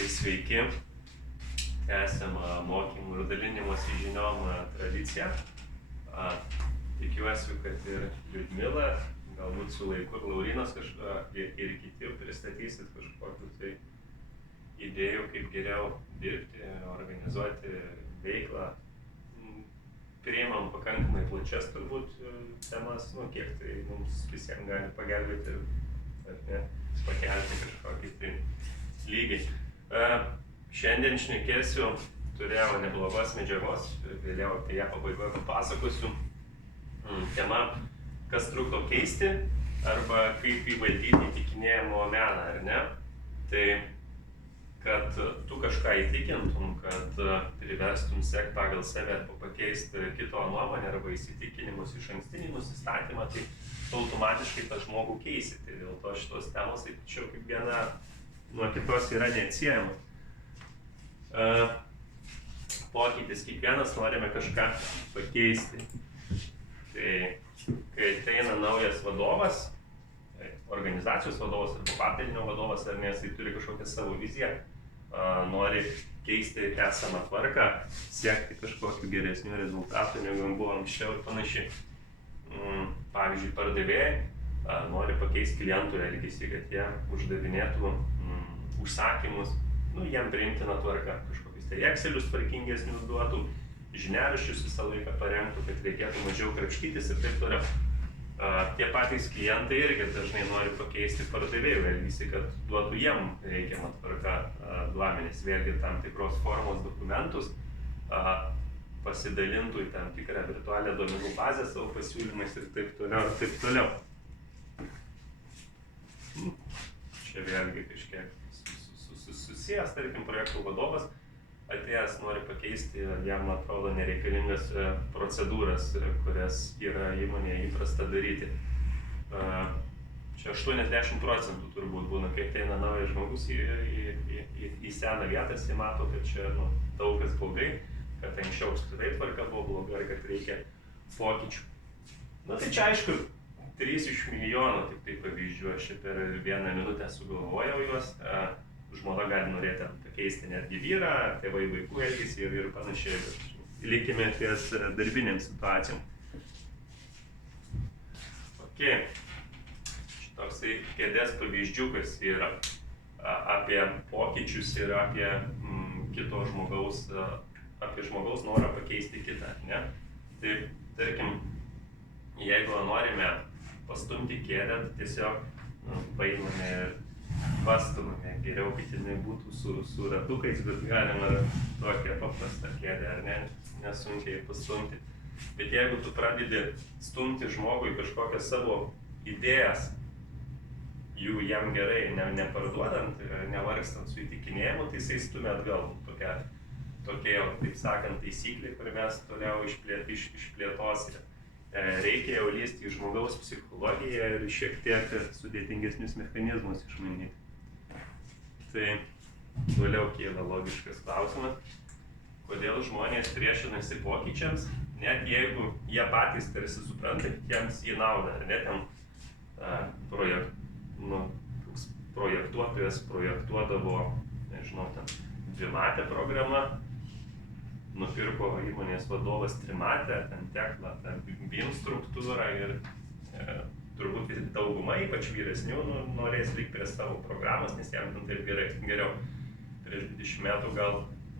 Tai sveiki, tęsiam mokymų ir dalinimosi žiniom tradiciją. Tikiuosi, kad ir Liudmila, galbūt su laiku ir Laurynas ir kiti pristatysit kažkokių tai idėjų, kaip geriau dirbti, organizuoti veiklą. Priimam pakankamai plačias turbūt temas, kiek tai mums visiems gali pagelbėti ir pakelti kažkokį tai lygį. Šiandien šnekėsiu, turėjau neblogos medžiagos, vėliau apie ją pabaigoje papasakosiu. Tema, kas trukdo keisti arba kaip įvaldyti įtikinėjimo meną, ar ne? Tai, kad tu kažką įtikintum, kad priverstum sekti pagal save arba pakeisti kito nuomonę arba įsitikinimus, išankstinį nusistatymą, tai automatiškai tą žmogų keisi. Tai dėl to šitos temos, tačiau kaip viena nuo kitos yra neatsiejama. Pokytis, kiekvienas norime kažką pakeisti. Tai kai ateina naujas vadovas, organizacijos vadovas arba padalinio vadovas, ar ne, jisai turi kažkokią savo viziją, nori keisti esamą tvarką, siekti kažkokių geresnių rezultatų, negu buvo anksčiau ir panašiai. Pavyzdžiui, pardavėjai nori pakeisti klientų elgesį, kad jie uždavinėtų užsakymus, jiem priimtina tvarka, kažkokius tai Excelius tvarkingesnius duotų, žiniaraščius visą laiką parengtų, kad reikėtų mažiau krapštytis ir taip toliau. Tie patys klientai irgi dažnai nori pakeisti pardavėjų elgesį, kad duotų jiem reikiamą tvarką duomenis, vėlgi tam tikros formos dokumentus, pasidalintų į tam tikrą virtualią duomenų bazę savo pasiūlymais ir taip toliau ir taip toliau. Čia vėlgi kažkiek susijęs, tarkim, projektų vadovas atėjęs nori pakeisti, jam atrodo nereikalingas procedūras, kurias yra įmonėje įprasta daryti. Čia 80% turbūt būna, kai ateina naujas žmogus į seną vietą, jis mato, kad čia daug kas blogai, kad anksčiau apskritai tvarka buvo bloga ir kad reikia pokyčių. Tai čia aišku, 3 iš milijono tik tai pavyzdžių, aš per 1 minutę sugalvojau juos. Žmona gali norėti pakeisti netgi vyrą, tėvai vaikų elgesį ir panašiai. Likime ties darbinėm situacijom. Šitoksai kėdės pavyzdžiukas yra apie pokyčius ir apie kito žmogaus, apie žmogaus norą pakeisti kitą, ne? Tai, tarkim, jeigu norime pastumti kėdę, tiesiog paimame ir pastumame, geriau, kad jinai būtų su ratukais, bet galima tokią paprastą kėdę, ar ne, nesunkiai pastumti. Bet jeigu tu pradedi stumti žmogui kažkokias savo idėjas, jų jam gerai neparduodant, nevargstant su įtikinėjimu, tai jisai stumia atgal. Tokia, taip sakant, taisyklė, kur mes toliau išplėtosime. Reikia jau lysti į žmogaus psichologiją ir šiek tiek sudėtingesnius mechanizmus išmanyti. Tai toliau kyla logiškas klausimas, kodėl žmonės priešinasi pokyčiams, net jeigu jie patys tarsi supranta, kad jiems į naudą, ar ne, projektuotojas projektuodavo, nežinau, dvimatę programą, nupirko įmonės vadovas trimatę, teklą, BIM struktūrą ir turbūt dauguma, ypač vyresnių, norės likti prie savo programos, nes jam taip geriau. Prieš 20 metų gal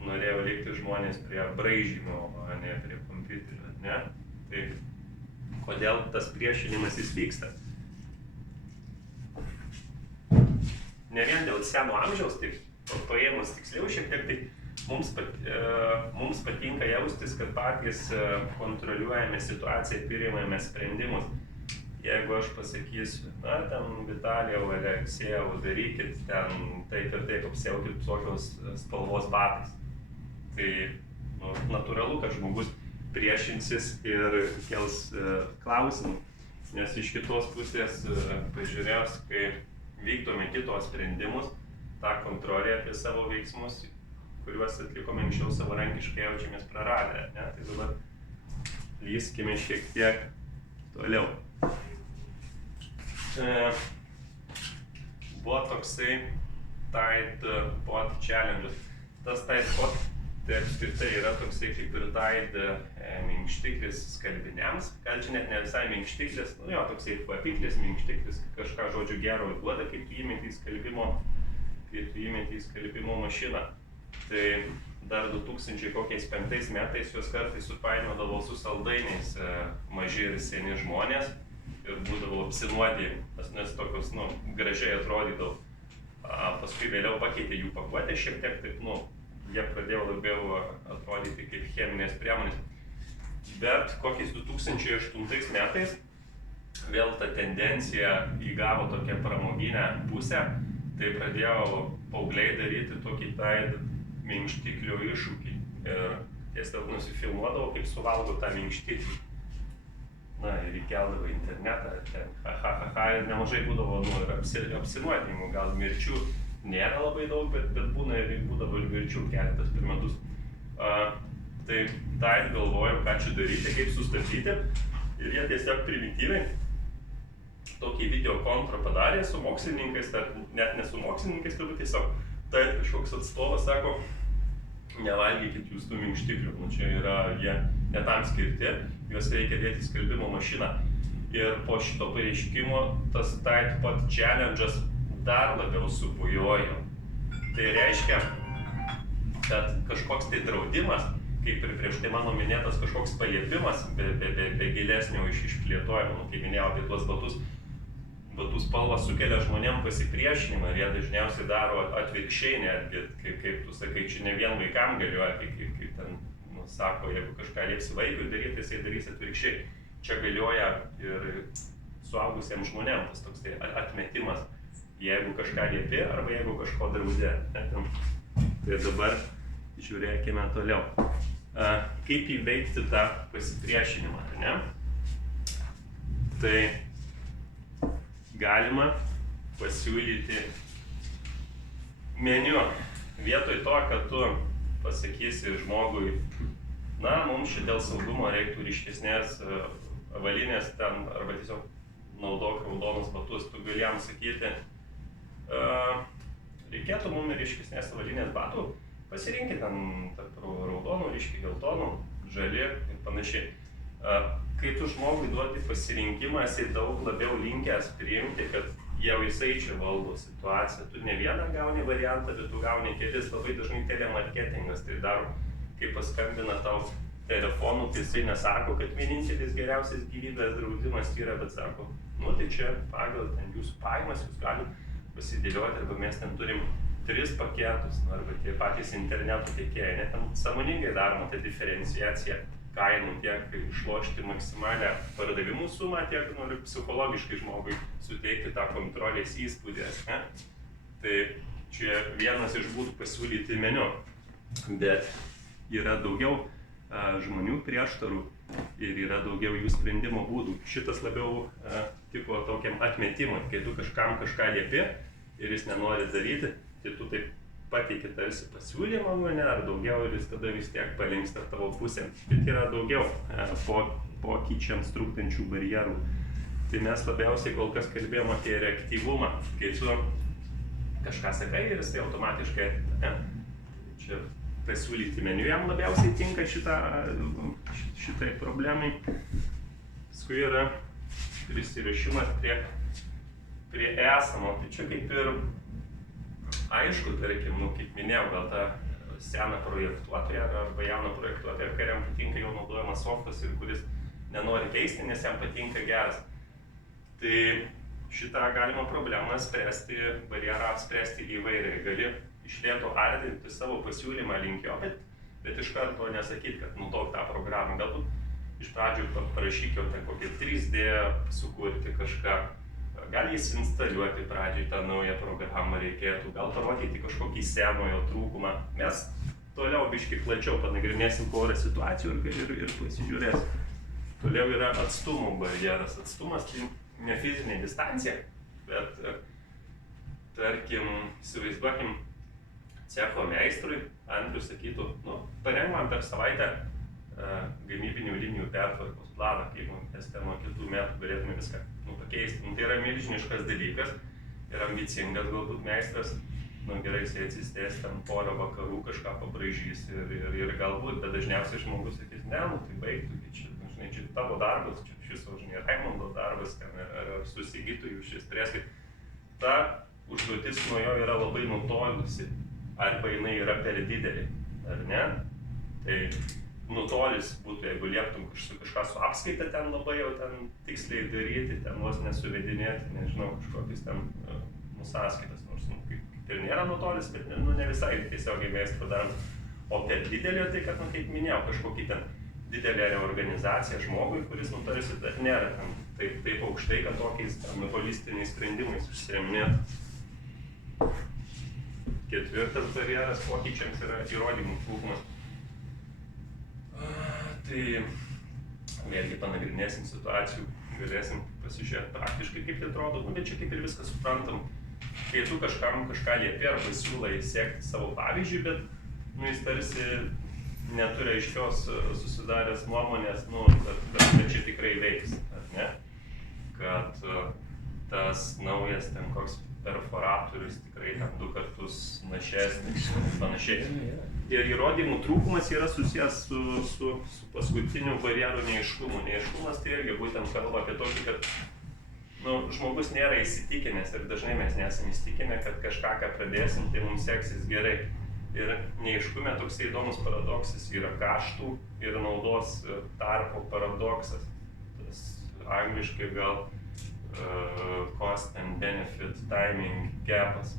norėjo likti žmonės prie braižymo, o ne prie kompiuterio, ne? Tai kodėl tas priešinimasis vyksta? Ne vien dėl seno amžiaus, tai paėmus tiksliau šiek tiek, tai mums patinka jaustis, kad patys kontroliuojame situaciją, priimame sprendimus. Jeigu aš pasakysiu, Vitalijau, Aleksėjau, darykit taip ir taip, apsiaukit tokios spalvos batais. Tai natūralu, kad žmogus priešinsis ir kels klausimų, nes iš kitos pusės pažiūrėjus, kai vykdome kitos sprendimus, tą kontrolę apie savo veiksmus, kuriuos atlikome anksčiau savarankiškai, jaučiamės praradę, ne? Tai dabar lyskime šiek tiek toliau. Buvo toksai Tide Pod Challenge. Tas Tide Pod tai apskritai yra toksai kaip ir Tide minkštiklis skalbiniams. Gal čia net ne visai minkštiklis, nu jo, toksai kvapiklis, minkštiklis, kažką žodžiu gero duoda, kai tu įmeti į skalbimo mašiną. Tai dar 2005 metais juos kartais supainiodavo su saldainiais maži ir seni žmonės ir būdavo apsinuodijami, nes tokios, gražiai atrodydavo. Paskui vėliau pakeitė jų pakuotę šiek tiek, taip, jie pradėjo labiau atrodyti kaip cheminės priemonės. Bet kokiais 2008 metais vėl ta tendencija įgavo tokią pramoginę pusę, tai pradėjo paaugliai daryti tokį Tide minkštiklio iššūkį ir tiesiog nusifilmuodavo, kaip suvalgo tą minkštiklį. Ir įkeldavo į internetą, ir nemažai būdavo ir apsinuodinimų, gal mirčių nėra labai daug, bet būdavo ir mirčių keletas per metus. Tai Tide galvojo, ką čia daryti, kaip sustabdyti, ir jie tiesiog primityviai tokį video kontrą padarė su mokslininkais, net ne su mokslininkais, turbūt tiesiog Tide kažkoks atstovas sako, nevalgykit jūs tų minkštiklių, čia yra jie ne tam skirti, juos reikia dėti į skalbimo mašiną. Ir po šito pareiškimo tas Tide Pod Challenge'as dar labiau subujojo. Tai reiškia, kad kažkoks tai draudimas, kaip ir prieš tai mano minėtas kažkoks paliepimas be gilesnio išplėtojimo, kaip minėjau apie tuos batų spalva sukelia žmonėm pasipriešinimą ir jie dažniausiai daro atvirkščiai netgi, kaip tu sakai, čia ne vien vaikam galioja, kaip ten sako, jeigu kažką liepsi vaikui daryti, jisai darys atvirkščiai. Čia galioja ir suaugusiems žmonėms tas toks atmetimas, jeigu kažką liepi arba jeigu kažko draudė. Tai dabar žiūrėkime toliau. Kaip įveikti tą pasipriešinimą, ne? Tai galima pasiūlyti meniu. Vietoj to, kad tu pasakysi žmogui, mums čia dėl saugumo reiktų ryškesnės avalinės ten, arba tiesiog naudok raudonus batus, tu gali jam sakyti, reikėtų mums ryškesnės avalinės batų, pasirinkit ten tarp raudonų, ryškiai geltonų, žali ir panašiai. Kai tu žmogui duodi pasirinkimą, jisai daug labiau linkęs priimti, kad jau jisai čia valdo situaciją. Tu ne vieną gauni variantą, bet tu gauni kelis, labai dažnai telemarketingas tai daro, kai paskambina tau telefonu, tai jisai nesako, kad vienintelis geriausias gyvybės draudimas yra, bet sako, tai čia pagal ten jūsų pajamas jūs galim pasidėlioti, arba mes ten turim 3 paketus, arba tie patys interneto tiekėjai, net ten sąmoningai daroma ta diferenciacija kainų, tiek išlošti maksimalią pardavimų sumą, tiek psichologiškai žmogui suteikti tą kontrolės įspūdį. Tai čia vienas iš būdų pasiūlyti meniu, bet yra daugiau žmonių prieštarų ir yra daugiau jų sprendimo būdų. Šitas labiau tiko tokiam atmetimui, kai tu kažkam kažką liepi ir jis nenori daryti, tai tu taip pateiki tarsi pasiūlymą, ar daugiau, ir jis tada vis tiek palinksta tavo pusėm. Bet yra daugiau pokyčiams trukdančių barjerų. Tai mes labiausiai kol kas kalbėjom apie reaktyvumą, kai tu kažką sakai ir jis automatiškai atita. Čia pasiūlyti meniu jam labiausiai tinka šitai problemai. Paskui yra prisirišimas prie esamo. Tai čia kaip ir aišku, tarkim, kaip minėjau, gal tą seną projektuotoją arba jauną projektuotoją, kuriam patinka jau naudojamas softas ir kuris nenori keisti, nes jam patinka geras. Tai šitą galima problemą spręsti, barjerą spręsti įvairiai. Gali iš lėto ardinti savo pasiūlymą link jo, bet iš karto nesakyti, kad naudok tą programą. Galbūt iš pradžių parašyk jau ten kokį 3D sukurti kažką. Gal jis instaliuoti pradžiai tą naują programą reikėtų, gal parodyti kažkokį senojo trūkumą. Mes toliau biškį plačiau panagrinėsim porą situacijų ir pasižiūrėsim. Toliau yra atstumų barjeras. Atstumas tai ne fizinė distancija, bet tarkim, įsivaizduokim cecho meistrui, Andrius sakytų, parenk man per savaitę gamybinių linijų pertvarkos planą, kaip mes ten nuo kitų metų galėtume viską pakeisti. Tai yra milžiniškas dalykas ir ambicingas galbūt meistras gerai, jisai atsistės ten porą vakarų kažką pabraižys ir galbūt, bet dažniausiai žmogus sakys, ne, nu tai baigtų, čia, žinai, čia tavo darbas, čia šis, žinai, Raimundo darbas, ten, ar susigytų jūs šis spręskit. Ta užduotis nuo jo yra labai nutolusi, arba jinai yra per didelė, ar ne? Tai nutolis būtų, jeigu lieptum kažką su apskaita ten labai jau ten tiksliai daryti, ten vos nesuvedinėti, nežinau, kažkokius ten sąskaitas, nors kaip ir nėra nutolis, bet ne visai tiesiogiai mėgstu darbas. O per didelė tai, kad, kaip minėjau, kažkokį ten didelę reorganizaciją žmogui, kuris tarsi nėra ten taip aukštai, kad tokiais holistiniais sprendimais užsiiminėtų. Ketvirtas barjeras pokyčiams yra įrodymų trūkumas. Tai vėlgi panagrinėsim situacijų, galėsim pasižiūrėti praktiškai, kaip tai atrodo, bet čia kaip ir viską suprantam. Kai tu kažkam kažką liepi arba siūlai sekti savo pavyzdžiui, bet jis tarsi neturi aiškios susidaręs nuomonės, kad čia tikrai veiks, ar ne? Kad tas naujas ten koks perforatorius tikrai ten 2 kartus našesnis ir panašiai. Ir įrodymų trūkumas yra susijęs su paskutiniu barjeru neaiškumu. Neaiškumas tai irgi būtent kalba apie tokį, kad žmogus nėra įsitikinęs ir dažnai mes nesame įsitikinę, kad kažką, ką pradėsim, tai mums seksis gerai. Ir neaiškume toksai įdomus paradoksas yra kaštų ir naudos tarpo paradoksas. Tas angliškai gal cost and benefit timing gapas.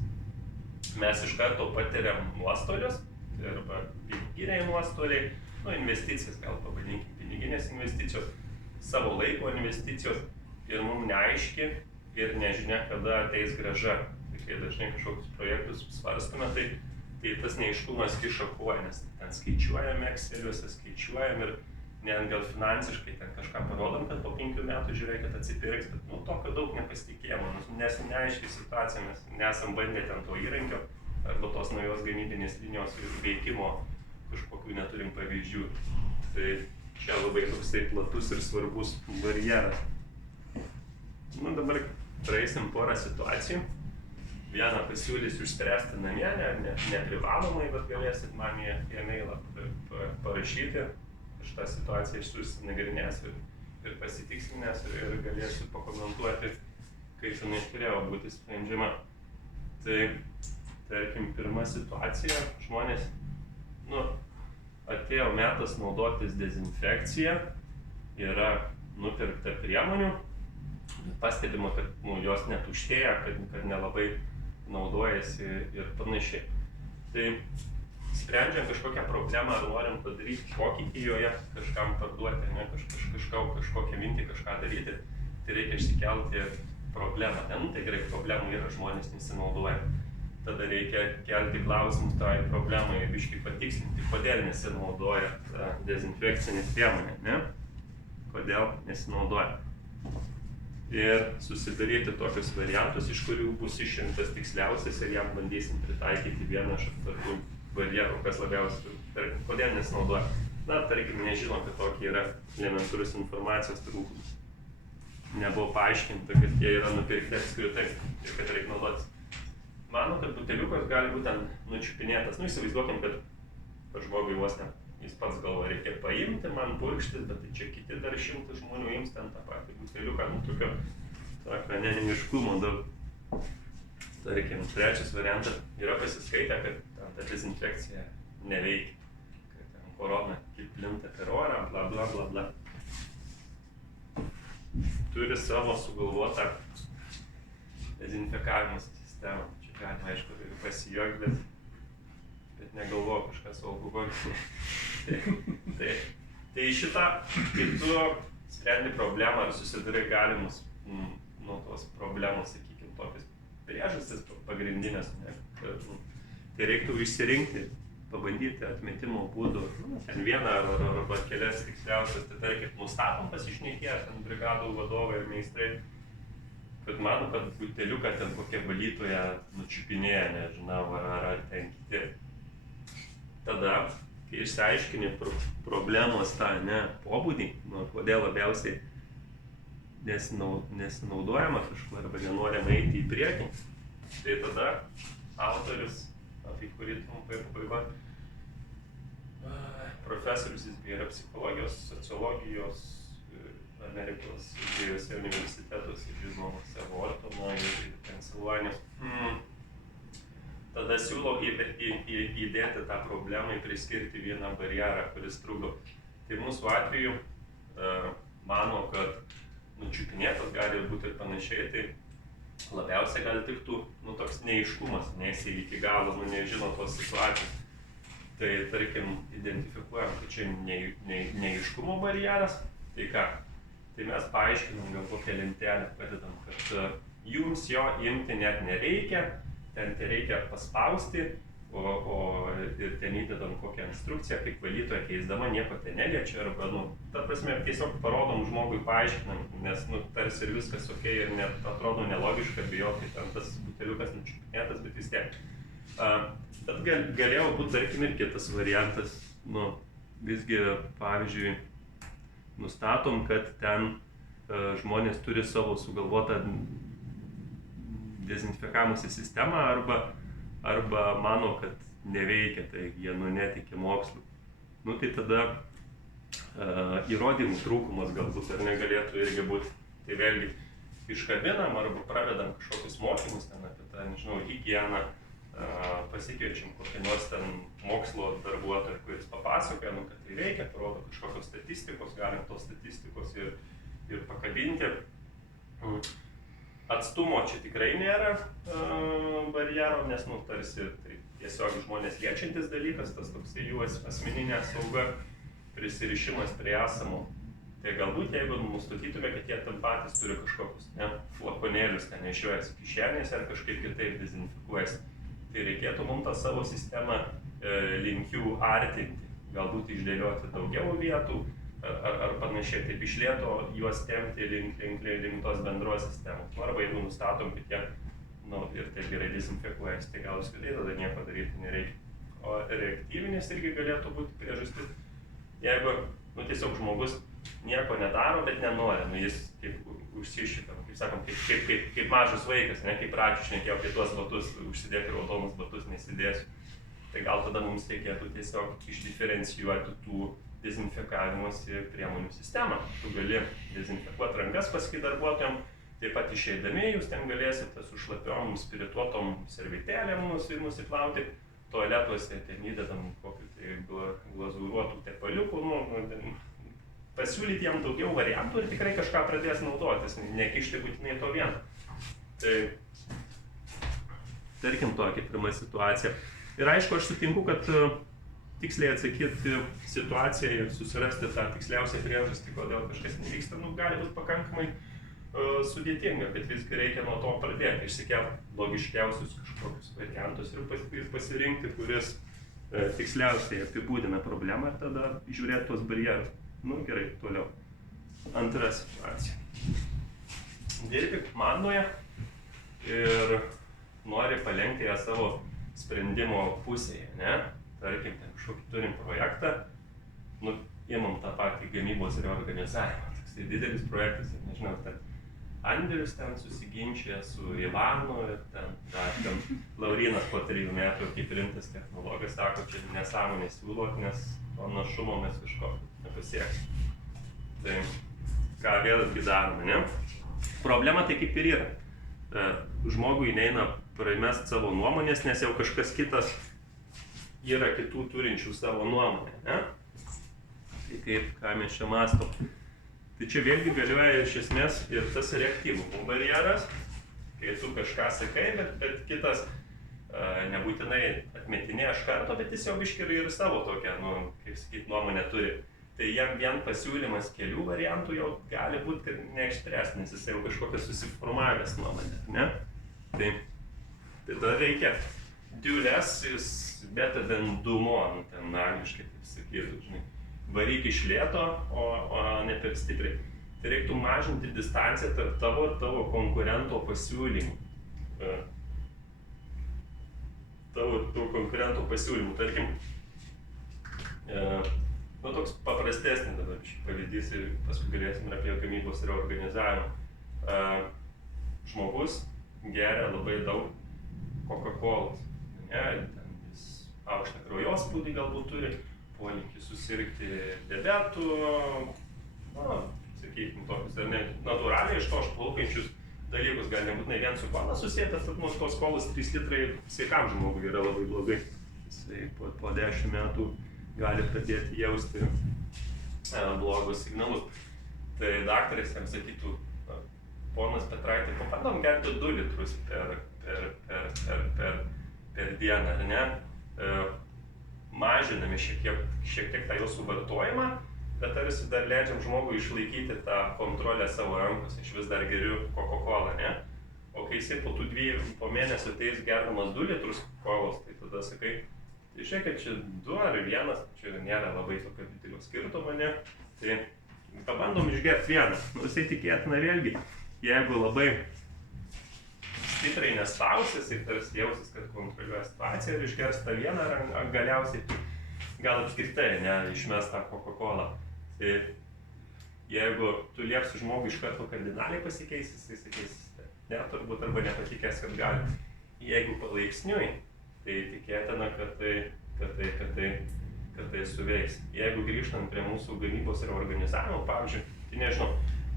Mes iš karto patiriam nuostolius, arba piniginiai nuostoliai, investicijas, gal pavadinkim piniginės investicijos, savo laiko investicijos ir mums neaiški ir nežinia, kada ateis grąža. Tai kai dažnai kažkokius projektus svarstame, tai tas neaiškumas kiša koją, nes ten skaičiuojam Exceliuose, skaičiuojam ir net gal finansiškai ten kažką parodom, kad po 5 metų žiūrėkit atsipirks, bet tokio daug nepasitikėjimo, nes neaiški situacija, mes nesam bandę ten to įrankio arba tos naujos gamybinės linijos veikimo kažkokių neturim pavyzdžių. Tai čia labai toksai platus ir svarbus barjeras. Dabar praeisim porą situacijų. Vieną pasiūlysiu išspręsti namie, neprivalomai, bet galėsit man į e-mailą parašyti. Aš tą situaciją susinagrinės ir pasitikslinės ir galėsiu pakomentuoti, kaip jinai turėjo būti sprendžiama. Tai, tarkim, pirma situacija, žmonės, atėjo metas naudotis dezinfekciją, yra nupirkta priemonių, pastebima, kad jos netuštėja, kad nelabai naudojasi ir panašiai. Tai sprendžiam kažkokią problemą, ar norim padaryti pokytį joje, kažkam parduoti, kažkokią mintį, kažką daryti, tai reikia išsikelti problemą. Tai gerai, problemų yra, žmonės nesinaudoja. Tada reikia kelti klausimus tai problemai ir biškį patikslinti, kodėl nesinaudoja dezinfekcinė priemonė, ne? Kodėl nesinaudoja. Ir susidaryti tokius variantus, iš kurių bus išrinktas tiksliausias ir jam bandysim pritaikyti vieną iš aptartų barjerų, kas labiausiai, kodėl nesinaudoja. Tarkim, nežino, kad tokie yra elementarus informacijos trūkumas. Nebuvo paaiškinta, kad jie yra nupirkti apskritai ir kad reikia naudotis. Mano, kad buteliukas gali būti ten nučiupinėtas. Įsivaizduokim, kad žmogui vos ten, jis pats galvo, reikia paimti, man purkštis, bet tai čia kiti dar 100 žmonių ims ten tą patį buteliuką, tokio nenimiškumo daug. Tarkim, trečias variantas yra pasiskaitę, kad ta dezinfekcija neveikia, kad ten korona plinta per orą, bla bla bla bla. Turi savo sugalvotą dezinfekavimo sistemą. Čia galima, aišku, pasijuokti, bet negalvoju kažką su alkoholiu. Tai šitą, kai tu sprendi problemą ar susidarai galimus nuo tos problemos, sakykime, tokias priežastis pagrindinės, tai reiktų išsirinkti, pabandyti atmetimo būdų, ten vieną arba kelias tiksliausias, tai tarkim, nustatom pasišnekėję, ten brigadų vadovai ir meistrai, kad mano, kad buteliuką ten kokia valytoja nučiupinėja, nežinau, ar ten kiti. Tada, kai išsiaiškini problemos tą pobūdį, kodėl labiausiai nesinaudojama kažkuo arba nenorima eiti į priekį, tai tada autorius, apie kurį trumpai pabaigoti. Profesorius, jis yra psichologijos, sociologijos, Amerikos dviejose universitetuose, žinomuose Vortono ir Pensilvanijos. Tada siūlau įdėti tą problemą, priskirti vieną barjerą, kuris trukdo. Tai mūsų atveju mano, kad čiupinėtas gali būti ir panašiai, tai labiausiai gali tiktų toks neaiškumas, nes jis iki galo nežino tos situacijos. Tai tarkim, identifikuojam, kad čia neaiškumo barjeras, tai ką? Tai mes paaiškinam, gal kokią lentelę padedam, kad jums jo imti net nereikia, ten reikia paspausti, ir ten įdedam kokią instrukciją, kaip valytoja keisdama nieko ten neliečia, arba, ta prasme, tiesiog parodom žmogui, paaiškinam, nes, tarsi ir viskas ok, ir net atrodo nelogiška, bijoti, ten tas buteliukas nučiupinėtas, bet vis tiek. Bet galėjo būti, tarkim, ir kitas variantas, visgi, pavyzdžiui, nustatom, kad ten žmonės turi savo sugalvotą dezinfekamusią sistemą arba mano, kad neveikia, tai jie netiki mokslu. Tai tada įrodymų trūkumas galbūt ar negalėtų irgi būti. Tai vėlgi iškabinam arba pravedam kažkokius mokymus ten apie tą, nežinau, higieną, pasikviečiam kokį nors ten mokslo darbuotoją, kuris papasakoja, kad tai veikia, parodo kažkokios statistikos, galim tos statistikos ir pakabinti. Atstumo čia tikrai nėra barjero, nes tarsi tai tiesiog žmonės liečiantis dalykas, tas toksai jų asmeninė sauga, prisirišimas prie esamų. Tai galbūt jeigu nustatytume, kad jie ten patys turi kažkokius flakonėlius, ten nešiojasi kišenėse ar kažkaip kitaip dezinfekuojasi, tai reikėtų mums tą savo sistemą linkių artinti, galbūt išdėlioti daugiau vietų ar panašiai, taip iš lėto juos tempti link tos bendros sistemos. Arba jeigu nustatom, kad jie ir taip gerai dezinfekuojasi, tai gal apskritai tada nieko daryti nereikia. O reaktyvinis irgi galėtų būti priežastis, jeigu tiesiog žmogus nieko nedaro, bet nenori, jis kaip užsišika, kaip sakom, kaip mažas vaikas, kaip pradžių šnekėjau apie tuos batus, užsidėti raudonus batus nesidėsiu. Tai gal tada mums reikėtų tiesiog išdiferencijuoti tų dezinfekavimosi priemonių sistemą. Tu gali dezinfekuoti rankas paskui darbuotojam, taip pat išeidami jūs ten galėsite su šlapiom, spirituotom servitėlėm nusiplauti, tualetuose ten įdedam kokių tai glazūruotų tepaliukų, pasiūlyti jam daugiau variantų ir tikrai kažką pradės naudotis, nekišti būtinai to vieną. Tai tarkim tokia pirma situacija. Ir aišku, aš sutinku, kad tiksliai atsakyti situaciją ir susirasti tą tiksliausią priežastį, kodėl kažkas nevyksta, gali būti pakankamai sudėtinga, bet visgi reikia nuo to pradėti, išsikelti logiškiausius kažkokius variantus ir pasirinkti, kuris tiksliausiai apibūdina problemą ir tada žiūrėti tuos barjerus. Gerai, toliau. Antra situacija. Dirbi komandoje ir nori palenkti ją savo sprendimo pusėje, ne? Tarkim, ten kažkokį turim projektą, imam tą patį gamybos reorganizavimą. Tai didelis projektas, nežinau, ten Andrius ten susiginčia su Ivanu ir ten Laurynas po 3 metų, kaip rimtas technologas, sako, čia nesąmonė siūlot, nes panašumo mes kažko nepasieksim. Tai ką vėlgi darome, ne? Problema tai kaip ir yra. Žmogui neina primest savo nuomonės, nes jau kažkas kitas yra kitų turinčių savo nuomonę, ne? Tai kaip, ką mes čia mastom. Tai čia vėlgi galioja iš esmės ir tas reaktyvumo barjeras, kai tu kažką sakai, bet kitas nebūtinai atmetinėja iš karto, bet tiesiog iškiri ir savo tokią, kaip sakyt, nuomonę turi. Tai jam vien pasiūlymas kelių variantų jau gali būti, kad neišspręs, nes jis jau kažkokią susiformavęs nuomonę, ne? Tai tada reikia do less is better than do more, ten angliškai taip sakytų, žinai. Varyk iš lėto, o ne per stipriai. Tai reiktų mažinti distanciją tarp tavo ir tavo konkurento pasiūlymų. Tavo konkurento pasiūlymų. Tarkim, toks paprastesnis dabar šį pavyzdys ir paskui galėsim ir apie gamybos reorganizavimą. Žmogus geria labai daug Coca-Cola. ne, ten jis aukštą kraujospūdį galbūt turi, polinkį susirgti diabetu, sakykime, tokius ar ne, natūraliai iš to išplaukiančius dalykus, gal nebūtinai vien su kola susėtas, tad nuo tos kolos 3 litrai sveikam žmogui yra labai blogai. Jisai po 10 metų gali pradėti jausti blogus signalus. Tai daktaras jam sakytų, ponas Petraitė, pabandom gerti 2 litrus per dieną, ar ne? Mažinami šiek tiek tą jo suvartojimą, bet tarsi dar leidžiam žmogui išlaikyti tą kontrolę savo rankose, aš vis dar geriu Coca-Cola, ne? O kai jisai po mėnesio ateis gerdamas 2 litrus kolos, tai tada sakai, tai žiūrėkit, čia 2 ar 1, čia nėra labai tokio didelio skirtumo, ne? Tai pabandom išgerti 1. Jisai tikėtina vėlgi, jeigu labai stipriai nespausis ir tarsi jausis, kad kontroliuoja situaciją ir išgers tą 1 ar galiausiai gal apskritai, ne, išmes tą Coca-Cola. Tai jeigu tu liepsi žmogui iš karto kardinaliai pasikeis, jisai sakys, ne, turbūt arba nepatikės, kad gali. Jeigu palaipsniui, tai tikėtina, kad tai suveiks. Jeigu grįžtant prie mūsų gamybos ir organizavimo, pavyzdžiui, tai nežinau,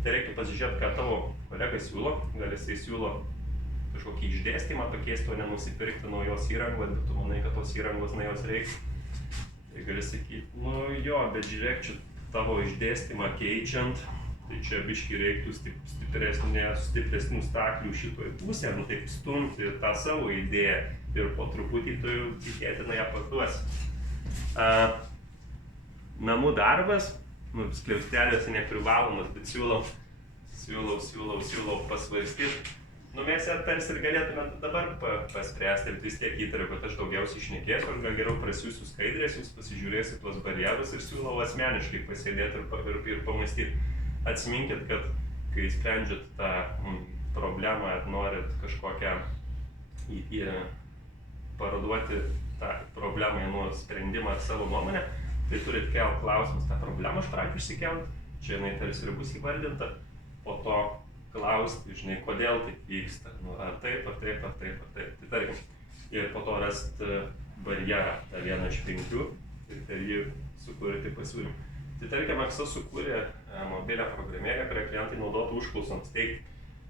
tai reiktų pasižiūrėti, ką tavo kolega siūlo, gal jisai siūlo kažkokį išdėstymą pakeisti, o nenusipirkti naujos įrangos, bet tu manai, kad tos įrangos naujos reiks. Tai gali sakyti, nu jo, bet žiūrėk, čia tavo išdėstymą keičiant, tai čia biškį reiktų stipresnių staklių šitoj pusė, nu taip stumti tą savo idėją ir po truputį tu tikėtina ją parduosi. Namų darbas, nu skliausteliuose neprivalomas, bet siūlau pasvarstyti. Nu mes tarsi ir galėtume dabar paspręsti, bet vis tiek įtariu, kad aš daugiausiai šnekėsiu, aš gal geriau prasiųsiu skaidrės, jūs pasižiūrėsit tuos barjerus ir siūlau asmeniškai pasėdėti ir pamastyti. Atsiminkit, kad kai sprendžiat tą problemą, norit kažkokią paroduoti tą problemą, sprendimą ar savo nuomonę, tai turit kelt klausimus, tą problemą iš pradžių išsikelt, čia jinai tarsi ir bus įvardinta, po to klausti, žinai, kodėl taip vyksta, nu, ar taip. Tai tarkim, ir po to rasti barjerą, tą 1 iš 5 ir per jį sukurti pasiūlymą. Tai tarkim, Aksa sukūrė mobilią programėlę, kurią klientai naudotų užklausoms. Tai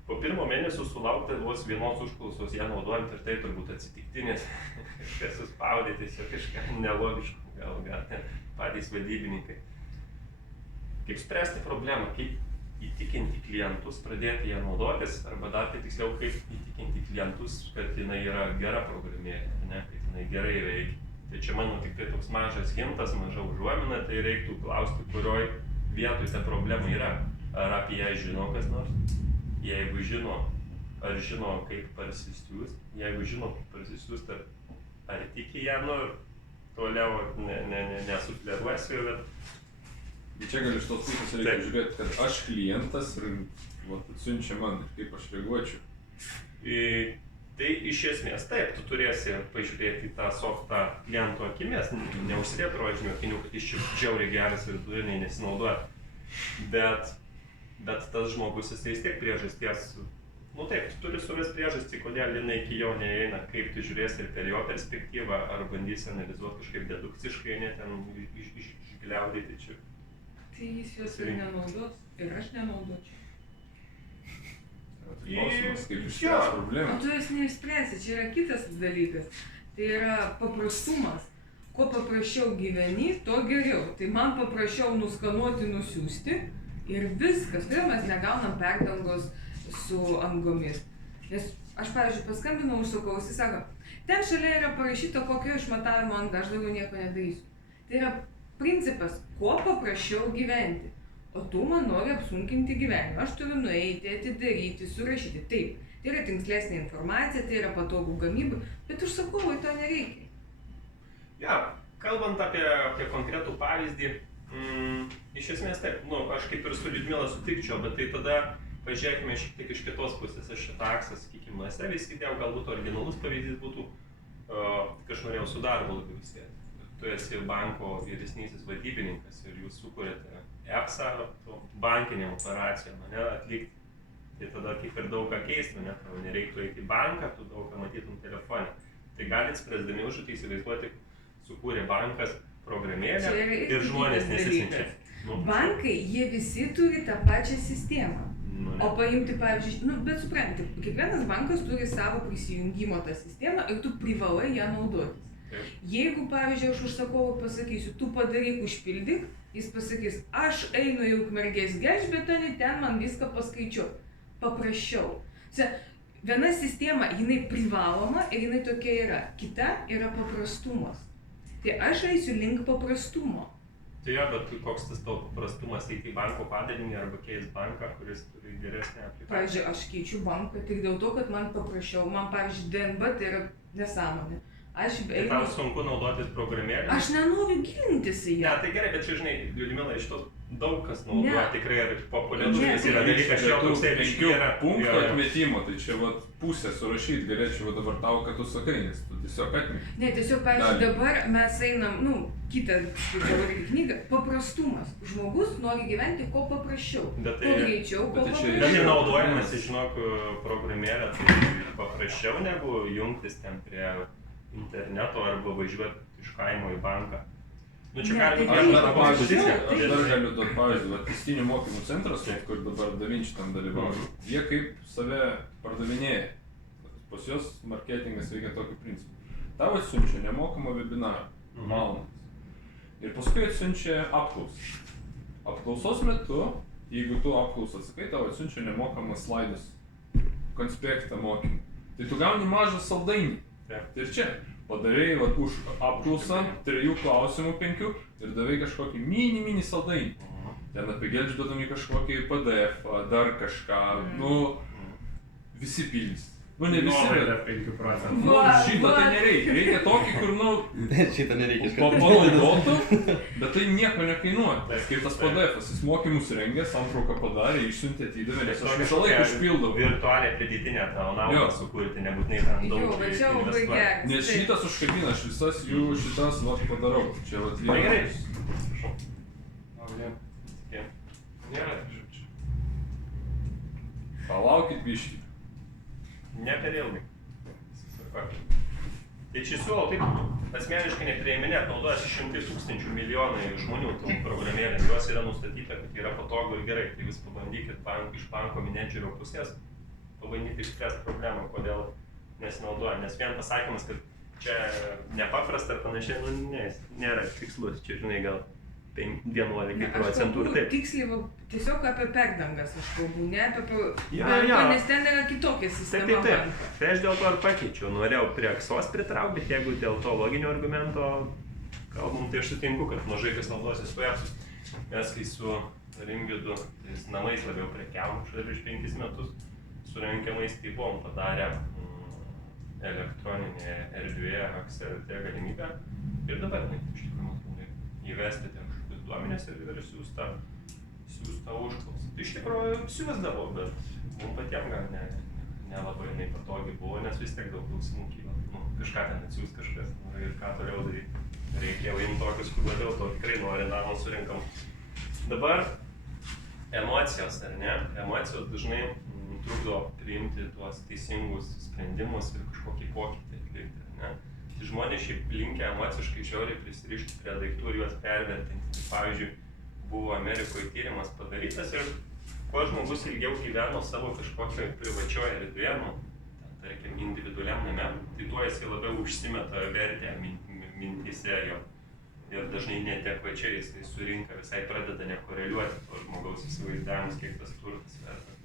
po 1 mėnesio sulaukti vos 1 užklausos ją naudojant ir tai turbūt atsitiktinis, kažkas suspaudė, tiesiog kažką nelogiško, gal patys vadybininkai. Kaip spręsti problemą, kaip įtikinti klientus, pradėti ją naudotis, arba dar tai tiksliau, kaip įtikinti klientus, kad jinai yra gera programėlė, ne, kad jinai gerai veikia. Tai čia mano tik tai toks mažas hintas, maža užuomina, tai reiktų klausti, kurioj vietoj ta problema yra. Ar apie ją žino kas nors? Jeigu žino, ar žino, kaip parsisiųst? Jeigu žino, kaip parsisiųst, ar tiki ją, nu, toliau nesufleruosiu, bet Čia gali iš tos pusės reikia žiūrėti, kad aš klientas ir atsiunčia man, kaip aš reaguočiau. Tai iš esmės taip, tu turėsi pažiūrėti tą softą kliento akimis, neužsidėti rožinių akinių, kad jis čia žiauriai geras ir turiniai nesinaudoja. Bet tas žmogus, jis vis tiek priežasties, nu taip, tu turi surasti priežastį, kodėl jinai iki jo neeina, kaip tu žiūrėsi ir per jo perspektyvą, ar bandysi analizuoti kažkaip dedukciškai, ne ten išgliaudyti čia. Tai jis jos ir nenaudos, ir aš nenaudočiau. Tai klausimas, kaip išspręs problemą. O tu jos neišspręsi, čia yra kitas dalykas. Tai yra paprastumas. Kuo paprasčiau gyveni, to geriau. Tai man paprasčiau nuskanuoti, nusiųsti ir viskas. Kodėl mes negaunam perdangos su angomis? Nes aš, pavyzdžiui, paskambinau, užsukau, jis sako, ten šalia yra parašyta, kokio išmatavimo anga, aš daugiau nieko nedarysiu. Tai yra principas, kuo paprasčiau gyventi, o tu man nori apsunkinti gyvenimą. Aš turiu nueiti, atidaryti, surašyti. Taip, tai yra tinkslesnė informacija, tai yra patogų gamyba, bet užsakovui to nereikia. Ja, kalbant apie konkretų pavyzdį, iš esmės taip, nu, aš kaip ir su Liudmila sutikčiau, bet tai tada pažiūrėkime šiek tiek iš kitos pusės. Aš šitą Aksą, sakykime, vis įdėjau, galbūt originalus pavyzdys būtų, kad aš norėjau su darbu labiau įsėti. Tu esi banko vyresnysis vadybininkas ir jūs sukūrėte appsą bankiniam operacijom, ne, atlikti. Tai tada kaip ir daug ką keisti, ne, tau nereiktų eiti į banką, tu daug ką matytum telefone. Tai galit spręsdami užduotį įsivaizduoti, sukūrė bankas programėlę Čia yra irgi ir žmonės kitas nesisinčia. dalykas. Bankai, jie visi turi tą pačią sistemą. O paimti, pavyzdžiui, bet supranti, kiekvienas bankas turi savo prisijungimo tą sistemą ir tu privalai ją naudotis. Taip. Jeigu, pavyzdžiui, aš užsakovui pasakysiu, tu padaryk, užpildyk, jis pasakys, aš einu į Ukmergės gelžbetonį, ten man viską paskaičiuok. Paprasčiau. Viena sistema, jinai privaloma ir jinai tokia yra. Kita yra paprastumas. Tai aš eisiu link paprastumo. Tai jo, bet koks tas tavo paprastumas eiti į banko padalinį arba keist banką, kuris turi geresnę aplikaciją? Pavyzdžiui, aš keičiu banką tik dėl to, kad man paprasčiau. Man, pavyzdžiui, DNB tai yra nesąmonė. Tai tau sunku naudotis programėlę? Aš nenoriu gilintis į ją. Ne, tai gerai, bet čia, žinai, Liudmila, iš tos daug kas naudoja, tikrai ir populiarus Ne, yra dalykas, čia toksai penkių yra punktų atmetimo, tai čia vat pusę surašyti galėčiau dabar tau, kad tu sakai, nes tu tiesiog atmeti. Ne, tiesiog, pavyzdžiui, dabar mes einam, kitą knygą, paprastumas. Žmogus nori gyventi kuo paprasčiau, kuo greičiau, kuo paprasčiau. Bet ir naudojimas, žinok, programėlę, tai paprasčiau negu jungtis ten prie interneto arba važiuoti iš kaimo į banką. Nu, čia gali būti Aš dar pavyzdys. galiu duoti pavyzdį, tęstinių mokymų centras, kur dabar Da Vinci tam dalyvauja, jie kaip save pardavinėja. Pas juos marketingas veikia tokiu principu. Tau atsiunčia nemokamą webinarą, valandas. Ir paskui atsiunčia apklausą. Apklausos metu, jeigu tu apklausą atsakai, tau atsiunčia nemokamą slaidus, konspektą mokymų. Tai tu gauni mažą saldainį. Ir čia padarėjai už apklausą 3 klausimų 5 ir davai kažkokį mini saldainį. Ten apie gelžbetonį kažkokį PDF, dar kažką, visi pildys. Ne visi. Nuolaida 5%. Šito tai nereikia. Reikia tokį, kur šitą nereikia panaudotų, bet tai nieko nekainuoja. Kaip tas PDF-as, jis mokymus rengė, santrauką padarė, išsiuntė, atidavė, nes aš visą laiką užpildau. Virtualią pridėtinę tavo naudą sukurti, nebūtinai ten daug investuoti. Nes šitas užkabina, aš visas jų šitas padarau. Čia vienas. Nėra. Palaukit biškį. Ne per ilgai. Tai čia siūlau taip asmeniškai neprieiminėt, naudojasi šimtai tūkstančių milijonai žmonių tų programėlėm. Jos yra nustatyta, kad yra patogu ir gerai. Tai vis pabandykit iš banko menedžerio pusės pabandyti išspręsti problemą, kodėl nesinaudoja. Nes vien pasakymas, kad čia nepaprasta ar panašiai, nėra tikslus. Čia, žinai, gal 11% ir taip. Tiksliai, tiesiog apie perdangas aš kalbu, ne apie Ja. nes ten yra kitokia sistema. Taip. Tai aš dėl to ir pakeičiau. Norėjau prie Aksos pritraukti, bet jeigu dėl to loginio argumento kalbam, tai aš sutinku, kad mažai kas naudosis tuo apsus. Mes kai su Rimvydu, tais namais labiau prekiavom prieš 5 metus, su renkiamais tai buvom padarę elektroninėje erdvėje Akselite galimybę ir dabar iš tikrųjų įvesti ten duomenės ir siūsta užklausą. Tai iš tikrųjų siūsdavo, bet mums patiems gal nelabai patogiai buvo, nes vis tiek daug klausimų kyla. Kažką ten atsiūs kažkas ir ką toliau daryti. Reikėjo imti tokius, kur labiau to tikrai nori, namą surinkam. Dabar emocijos, ar ne? Emocijos dažnai trukdo priimti tuos teisingus sprendimus ir kažkokį pokytį atlikti, ar ne? Tai žmonės šiaip linkę emociškai žiauriai prisirišti prie daiktų ir juos pervertinti. Pavyzdžiui, buvo Amerikoje tyrimas padarytas ir kuo žmogus ilgiau gyveno savo kažkokio privačioje erdvėje, tarkim, individualiam name, tai tuo jisai labiau užsimeta vertę mintyse jo. Ir dažnai neadekvačiai jisai surinka, visai pradeda nekoreliuoti to žmogaus įsivaizdavimus, kiek tas turtas verta.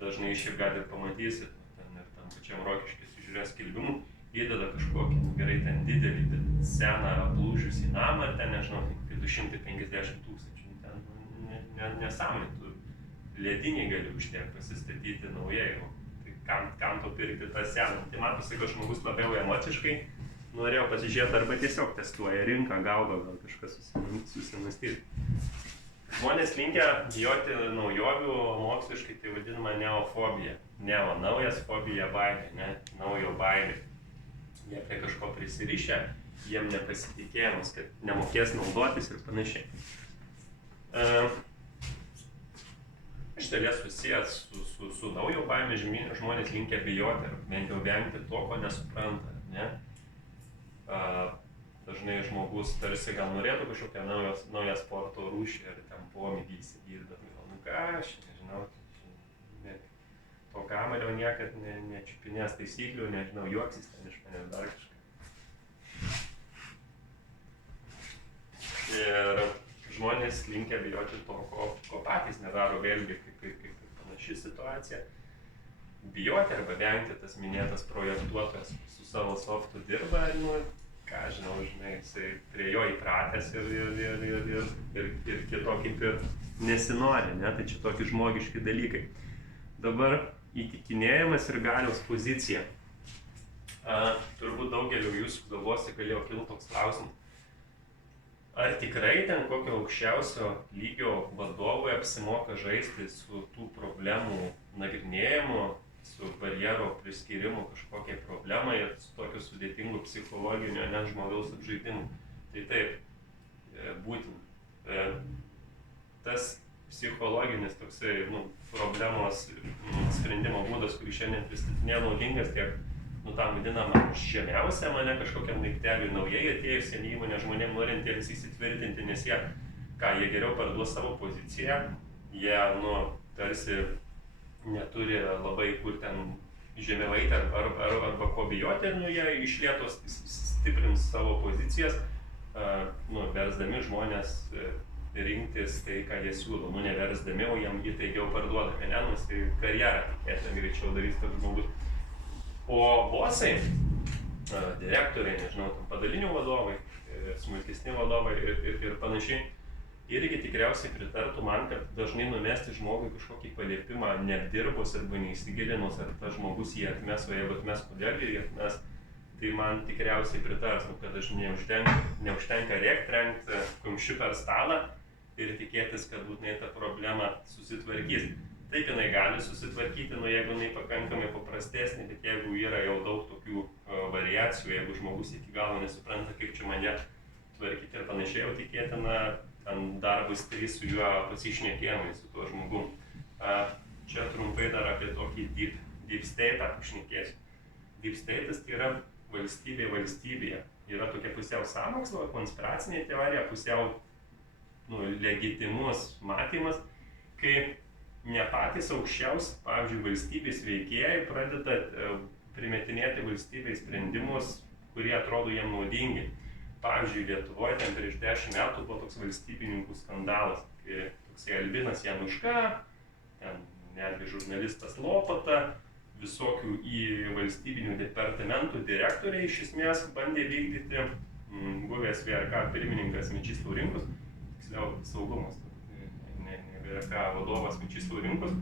Dažnai šiaip gal ir pamatysit, ten ir tam pačiam Rokiškės žiūrės skelbimų, įdeda kažkokį, gerai ten didelį, bet seną aplūžusį namą, ten nežinau, 250 000, ten nesąmonė, tu lediniai gali užtiek pasistatyti naujai, tai kam to pirkti tą seną. Tai matosi, kad žmogus labiau emociškai norėjo pasižiūrėti arba tiesiog testuoja rinką, gaudo, gal kažkas susimastyti. Žmonės linkę bijoti naujovių, moksliškai tai vadinama neofobija. Neo, naujas fobija baimė, ne, naujo baimė. Jie prie kažko prisirišę, jiem nepasitikėjimas, kad nemokės naudotis ir panašiai. Iš dalies susijęs su naujo baimė žmonės linkę bijoti ar bent jau vengti to, ko nesupranta. ne? Dažnai žmogus tarsi gal norėtų kažkokią naują sporto rūšį ar ten pomėgį įsigyti, bet gal, nu ką, aš nežinau, to kamelio niekad nečiupinės taisyklių, nežinau, juoksis ten iš manęs dar kažką. Ir žmonės linkę bijoti to, ko patys nedaro, vėlgi kaip panaši situacija. Bijoti arba vengti tas minėtas projektuotojas su savo softu dirba, nu, ką žinau, žinai, jisai prie jo įpratęs ir kito kaip ir nesinori, ne? Tai čia tokie žmogiški dalykai. Dabar įtikinėjimas ir galios pozicija. Turbūt daugeliu jūsų galvose galėjo kilti toks klausimas. Ar tikrai ten kokio aukščiausio lygio vadovui apsimoka žaisti su tų problemų nagrinėjimu, su barjero priskyrimu kažkokiai problemai ir su tokiu sudėtingu psichologiniu net žmogaus apžaidimu? Tai taip, būtina. Tas psichologinis toksai problemos sprendimo būdas, kurį šiandien pristatinė naudingas tiek tam vadinamam žemiausia mane kažkokiam laipteliui naujai atėjusiem įmonė žmonėm norintiems įsitvirtinti, nes jie geriau parduos savo poziciją, jie tarsi neturi labai kur ten žemiau eiti arba ko bijoti, jie iš lėto stiprins savo pozicijas, versdami žmonės rinktis tai, ką jie siūlo, neversdami, o jiem įtaigiau parduodami, nes tai karjerą tikėtina greičiau darys toks žmogus. O bosai, direktoriai, nežinau, padalinių vadovai, smulkesni vadovai ir panašiai, irgi tikriausiai pritartų man, kad dažnai numesti žmogui kažkokį paliepimą neapdirbus arba neįsigilinus, ar tas žmogus jį atmes, o jeigu atmes, kodėl jį atmes, tai man tikriausiai pritars, kad dažnai neužtenka trenkti kumščiu per stalą ir tikėtis, kad būtinai ta problema susitvarkys. Taip jinai gali susitvarkyti, jeigu jinai pakankamai paprastesnė, bet jeigu yra jau daug tokių variacijų, jeigu žmogus iki galo nesupranta, kaip čia mane tvarkyti ir panašiai, jau tikėtina, ten dar bus 3 su juo pasišnekėjimai su tuo žmogum. Čia trumpai dar apie tokį deep state pašnekėsiu. Deep state'as tai yra valstybė valstybėje. Yra tokia pusiau sąmokslo, konspiracinė teorija, pusiau legitimus matymas, kai ne patys aukščiausi, pavyzdžiui, valstybės veikėjai pradeda primetinėti valstybei sprendimus, kurie atrodo jiem naudingi. Pavyzdžiui, Lietuvoje ten prieš 10 metų buvo toks valstybininkų skandalas, kai toksai Albinas Januška, ten netgi žurnalistas Lopata, visokių į valstybinių departamentų direktoriai iš esmės bandė vykdyti buvęs VRK pirmininkas Mečys Laurinkus, tiksliau saugumas. VRK vadovas Mečys Laurinkus,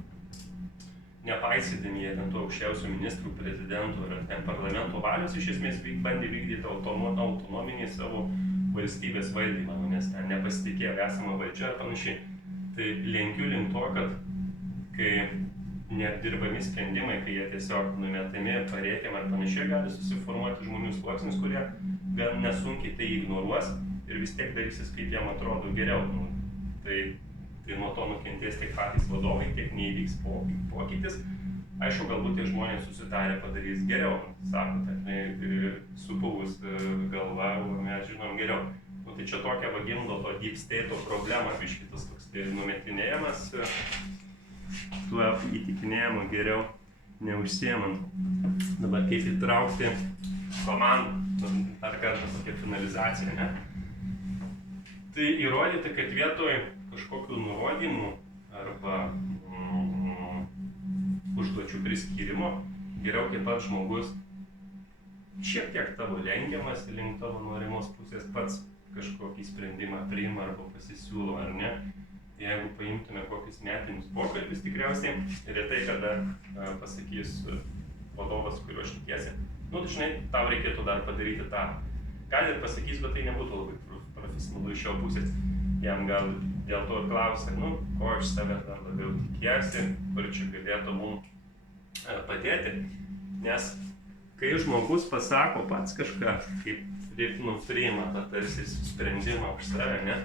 nepaisydami jie ten tų aukščiausių ministrų, prezidentų ir ten parlamento valios iš esmės bandė vykdyti autonominį savo valstybės valdymą, nes ten nepasitikėjo esamą valdžią ar panašiai. Tai lenkiu link to, kad kai neapdirbami sprendimai, kai jie tiesiog numetami, parėkiam ar panašiai, gali susiformuoti žmonių sluoksnis, kurie gan nesunkiai tai ignoruos ir vis tiek darysis, kaip jam atrodo geriau. Tai nuo to nukentės tiek patys vadovai, tiek neįvyks pokytis. Aišku, galbūt tie žmonės susitarę padarys geriau, sakote, supuvus galva, mes žinom geriau. Tai čia tokia vagimdo to deep state'o problema, biškitas toks numetinėjimas, tuo įtikinėjimu geriau neužsiemant. Dabar kaip įtraukti komandą, ar kartą tokia finalizacija, ne? Tai įrodyti, kad vietoj kažkokių nurodymų arba užduočių priskyrimo, geriau kaip pats žmogus šiek tiek tavo lenkiamas link tavo norimos pusės pats kažkokį sprendimą priima arba pasisiūlo, ar ne. Jeigu paimtume kokius metinius pokalbius, tikriausiai retai kada pasakys vadovas, kuriuo aš tikiesi, žinai, tau reikėtų dar padaryti tą. Gal ir pasakys, bet tai nebūtų labai profesionalu iš jo pusės. Jam gal dėl to klausia, ko aš savęs dar labiau tikiesi, kur čia galėtų mums padėti. Nes kai žmogus pasako pats kažką, kaip priima tą tarsi sprendimą už save, ne,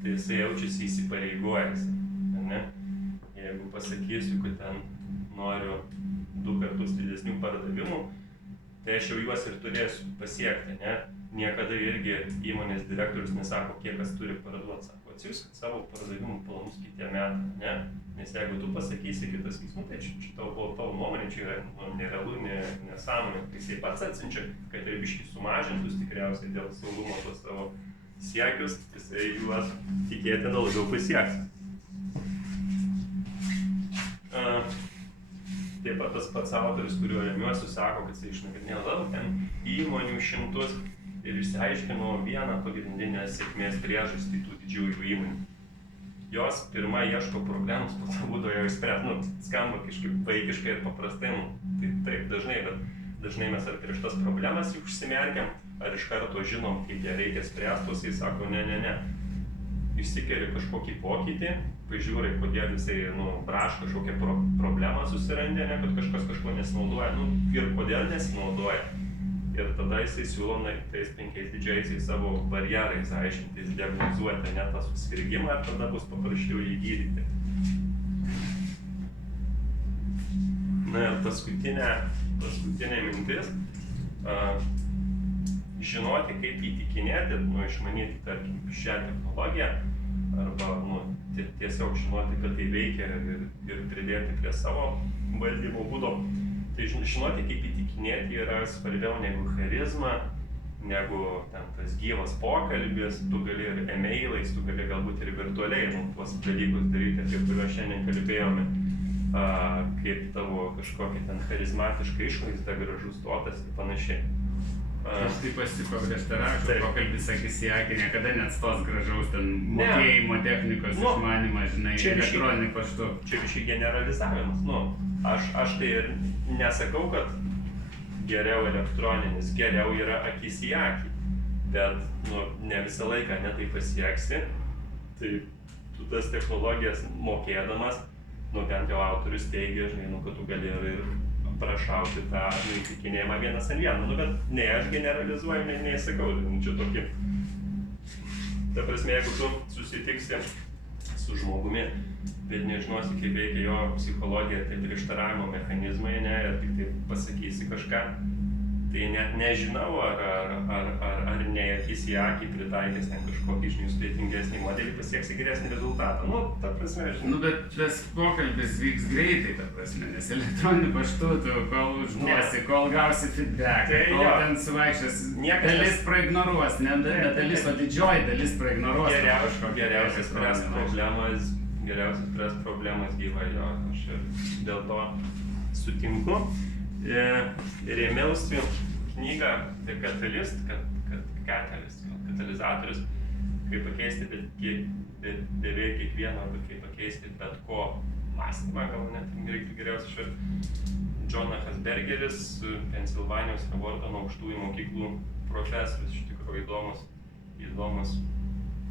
tai jisai jaučiasi įsipareigojęs. Ne? Jeigu pasakysiu, kad ten noriu 2 kartus didesnių pardavimų, tai aš jau juos ir turėsiu pasiekti, ne? Niekada irgi įmonės direktorius nesako, kiek kas turi parduoti, sako, atsiųskit savo pardavimų planus kitiem metam, ne? Nes jeigu tu pasakysi, kitas sakys, nu tai čia tavo nuomonė, čia yra nerealu, nesąmonė, kai jisai pats atsiunčia, kad ir biškį sumažintus tikriausiai dėl saugumo tos savo siekius, jisai juos tikėtina labiau pasieks. Taip pat tas pats autorius, kuriuo remiuosi, sako, kad jisai išnagrinėjo daug ten įmonių šimtus ir išsiaiškino vieną pagrindinę sėkmės priežastį tų didžiųjų įmonių. Jos pirmą ieško problemus, po to būdo jau išspręs, skamba kažkaip vaikiškai ir paprastai, tai taip dažnai, bet dažnai mes ar prieš tas problemas jau užsimerkiam, ar iš karto žinom, kaip ją reikia spręsti, o jisai sako, ne. Išsikeli kažkokį pokytį, pažiūrai, kodėl jisai, braško kažkokią problemą susirandė, ne, kad kažkas kažko nesinaudoja, ir kodėl nesinaudoja. Ir tada jisai siūlo tais 5 didžiaisiais savo barjerais aiškintis, diagnozuoti ne tą susirgimą, ir tada bus paprasčiau jį gydyti. Na ir paskutinė mintis, žinoti, kaip įtikinėti, išmanyti, tarkim, šią technologiją, arba tiesiog žinoti, kad tai veikia ir pridėti prie savo valdymo būdo. Tai žinoti, kaip įtikinėti yra svarbiau negu charizma, negu ten tas gyvas pokalbis, tu gali ir e-mailais, tu gali galbūt ir virtualiai tuos dalykus daryti, apie kuriuos šiandien kalbėjome, kaip tavo kažkokia ten charizmatiška išvaizda, gražus stotas ir panašiai. Aš taip pasipaprieštaraučiau, pokalbis akis į akį, niekada neatstos gražaus ten mokėjimo technikos išmanymą, žinai, elektroniniu paštu. Čia biškai generalizavimas, aš tai ir nesakau, kad geriau elektroninis, geriau yra akis į akį, bet ne visą laiką tai pasieksi, tai tu tas technologijas mokėdamas, bent jau autorius teigia, žinai, kad tu gali ir prašauti tą įtikinėjimą vienas ant vieno, bet ne aš generalizuoju, nei sakau, čia tokį. Ta prasme, jeigu tu susitiksi su žmogumi, bet nežinosi, kaip veikia jo psichologija, tai prieštaravimo mechanizmai, ne, ir tik tai pasakysi kažką, tai net nežinau, ar ne akis į akį pritaikęs ten kažkokį sudėtingesnį modelį pasieksi geresnį rezultatą. Ta prasme, žinau. Bet tas pokalbis vyks greitai, ta prasme, nes elektroniniu paštu tu kol užduosi, kol gausi feedback, kol ten suvaikščias, dalis praignoruos, ne dalis, o didžioji dalis praignoruos. Geriausias spręs problemas gyvai, aš dėl to sutinku. Rėmiausi knygą The Catalyst, katalizatorius, kaip pakeisti beveik kiekvieno, arba kaip pakeisti bet ko mąstymą, gal net reiktų geriausiai išversti. Jonathan Bergeris, Pensilvanijos Wharton aukštųjų mokyklų profesorius, iš tikrųjų įdomus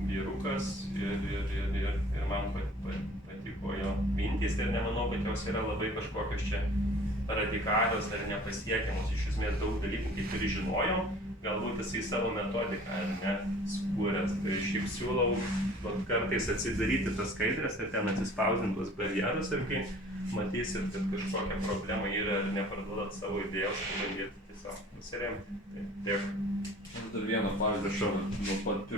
vyrukas ir man patiko jo mintys ir nemanau, kad jos yra labai kažkokios čia radikalios ar nepasiekiamos. Iš esmės daug dalykų, kaip ir žinojom, galbūt jisai savo metodiką ar ne sukūręs. Tai šiaip siūlau kartais atsidaryti tas skaidres ir ten atsispausdinti tuos barjerus ir kai matysit, kad kažkokia problema yra ir neparduodat savo idėjos, tai bandyti tiesiog nusiremti. Tai tiek. Aš dar vieną pavyzdį nuo pat